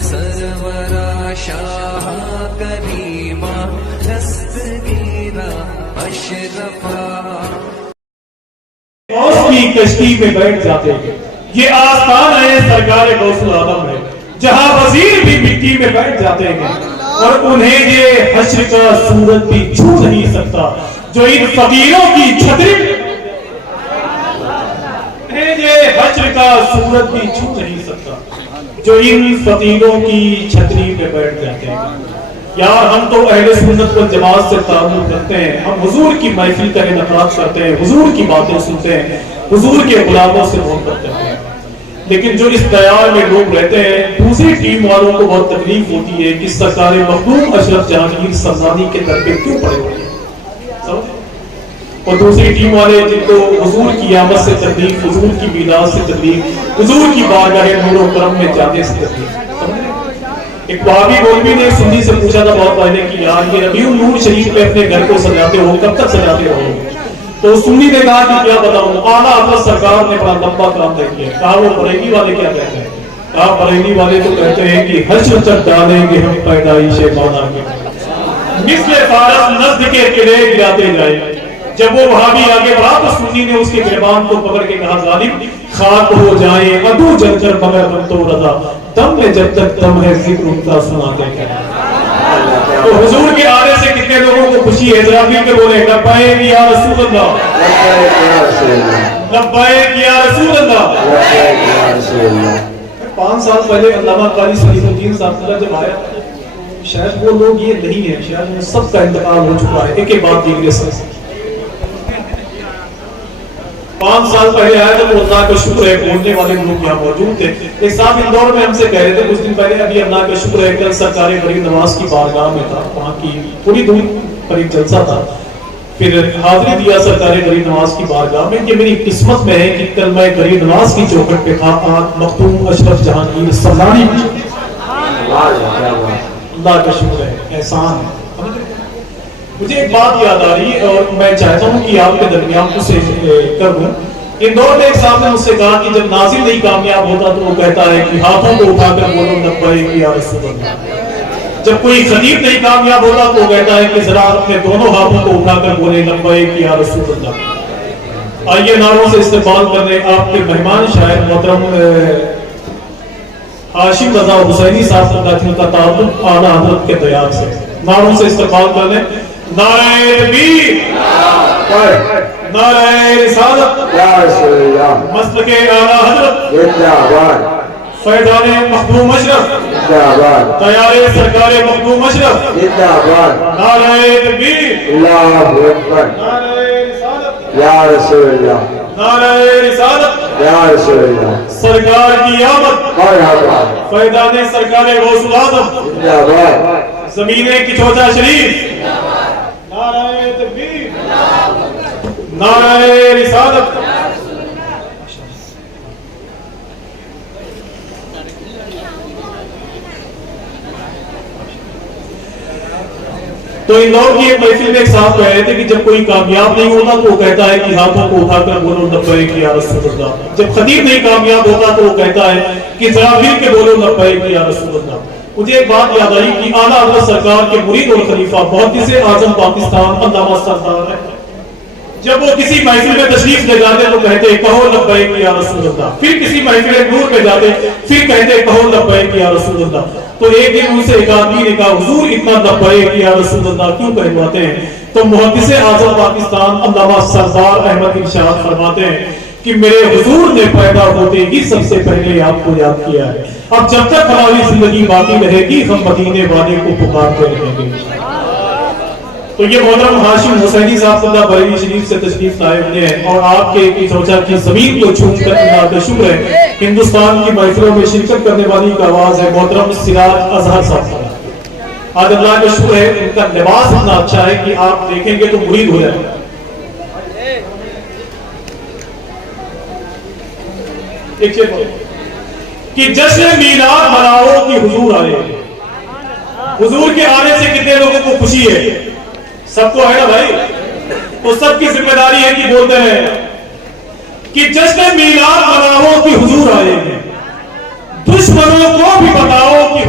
سرورا شاہ کریمہ دستگیرہ اشرفا غوث کی کشتی میں بیٹھ جاتے ہیں. یہ آستان ہے سرکار غوث العالم ہے جہاں وزیر بھی مٹی میں بیٹھ جاتے ہیں اور انہیں یہ حشر کا سورج بھی چھو نہیں سکتا جو ان فقیروں کی چھتری یہ حشر کا سورج بھی چھو نہیں سکتا جو ان فقیروں کی چھتری میں بیٹھ جاتے ہیں. یار ہم تو اہل سنت والجماعت سے تعلق رکھتے ہیں, ہم حضور کی محفل کا انعقاد کرتے ہیں, حضور کی باتیں سنتے ہیں, حضور کے غلاموں سے محبت کرتے ہیں, لیکن جو اس دیار میں لوگ رہتے ہیں دوسری ٹیم والوں کو بہت تکلیف ہوتی ہے کہ سرکار مخدوم اشرف جہانگیر سمنانی کے در پہ کیوں پڑے ہوئے ہیں, اور دوسری ٹیم والے جن کو حضور کی آمد سے تکلیف, حضور کی میلاد سے تکلیف, حضور کی بارگاہ نور و کرم میں جانے سے تکلیف. ایک وہابی مولوی نے سنی سے پوچھا تھا بہت پہلے کہ یار یہ ربیع النور شریف میں اپنے گھر کو سجاتے ہو, کب تک سجاتے ہو؟ تو سنی نے کہا کہ کیا بتاؤں, اعلیٰ حضرت سرکار نے بڑا لمبا کام طے کیا. کہا وہ بریلی والے کیا کہتے ہیں؟ کہا بریلی والے تو کہتے ہیں کہ حشر تک ڈالیں گے ہم پیدائش مولا کی, مثل فارس نزد کے قلعے گراتے جائیں. جب وہ وہابی آگے بڑھا تو سنی نے اس کے گریبان کو پکڑ کے کہا ظالم خاک ہو جائیں عدو جل کر مگر ہم تو رضا, دم میں جب تک دم ہے ذکر ان کا سناتے ہیں. تو حضور کے آنے سے کتنے لوگوں کو خوشی ہے؟ ذرا مل کے بولے لبیک یا رسول اللہ, لبیک یا رسول اللہ. 5 سال پہلے علامہ قاری سلیم الدین صاحب جب آیا, شاید وہ لوگ یہ نہیں ہیں, شاید وہ سب کا انتقال ہو چکا ہے. ایک بات دیکھیے سر, 5 سال پہلے آیا تو اللہ کا شکر ہے بولنے والے لوگ یہاں موجود تھے. ایک صاحب اندور میں ہم سے کہہ رہے تھے کچھ دن پہلے, ابھی اللہ کا شکر ہے کل سرکار غریب نواز کی بارگاہ میں تھا, وہاں کی تھوڑی دور پر ایک جلسہ تھا, پھر حاضری دیا سرکار غریب نواز کی بارگاہ میں. یہ میری قسمت میں ہے کہ کل میں غریب نواز کی چوکھٹ پہ تھا, آج مخدوم اشرف جہانگیر سمنانی. اللہ کا شکر ہے, احسان ہے. مجھے ایک بات یاد آ رہی اور میں چاہتا ہوں کہ آپ کے درمیان اسے کر دوں. اندور میں ایک صاحب نے مجھ سے کہا کہ جب ناظر نہیں کامیاب ہوتا تو وہ کہتا ہے کہ ہاتھوں کو اٹھا کر بولو لبیک یا رسول اللہ. جب کوئی خطیب نہیں کامیاب ہوتا تو وہ کہتا ہے کہ ذرا اپنے دونوں ہاتھوں کو اٹھا کر بولے لبیک یا رسول اللہ. آئیے نعروں سے استقبال کرنے آپ کے مہمان شاعر محترم ہاشم رضا حسینی صاحب کا تعلق اعلیٰ حضرت کے دیار سے, نعروں سے استقبال کرنے. نعرہ تکبیر, نعرہ رسالت, مسلک اعلیٰ حضرت, فیضان مخدوم اشرف, دیار سرکار مخدوم اشرف, نعرہ تکبیر, نعرہ رسالت, نعرہ رسالت, سرکار کی آمد, فیضان سرکار غوث العالم, زمین کی چوچا شریف, نعرہ تکبیر, نعرہ رسالت. تو اندور کی ایک محفل میں ایک صاحب کہہ رہے تھے کہ جب کوئی کامیاب نہیں ہوتا تو وہ کہتا ہے کہ ہاتھوں کو اٹھا کر بولو لبیک یا رسول اللہ. جب خطیب نہیں کامیاب ہوتا تو وہ کہتا ہے کہ ذرا مل کے بولو لبیک یا رسول اللہ. مجھے ایک بات یاد آئی کہ اعلیٰ حضرت سرکار کے مرید اور خلیفہ محدث اعظم پاکستان علامہ سردار ہے, جب وہ کسی محفل میں تشریف لے جاتے تو کہتے کہو لبیک یا رسول اللہ. پھر کسی محفل نور میں جاتے پھر کہتے کہو لبیک یا رسول اللہ. تو ایک دن ان سے ایک آدمی نے کہا حضور اتنا لبیک یا رسول اللہ کیوں کہلواتے ہیں؟ تو محدث اعظم پاکستان علامہ سردار احمد ارشاد فرماتے ہیں کہ میرے حضور نے پیدا ہوتے ہی سب سے پہلے آپ کو یاد کیا ہے, اب جب تک ہماری زندگی باقی رہے گی ہم مدینے والے کو پکارتے رہیں گے. تو یہ محترم ہاشم حسینی صاحب اللہ بریلی شریف سے تشریف لائے ہوئے ہیں اور آپ کے ایک چوچا کی زمین کو چھوم کر اللہ کا شکر ہے ہندوستان کی محفلوں میں شرکت کرنے والی کا آواز ہے محترم سراج اظہر صاحب. آج اللہ کا شکر ہے ان کا لباس اتنا اچھا ہے کہ آپ دیکھیں گے تو مرید ہو جائیں. کہ جشن میلاد مناؤ کہ حضور آئے. حضور کے آنے سے کتنے لوگوں کو خوشی ہے؟ سب کو ہے نا بھائی. تو سب کی ذمہ داری ہے کہ بولتے ہیں کہ جشن میلاد مناؤ کہ حضور آئے ہیں, دشمنوں کو بھی بتاؤ کہ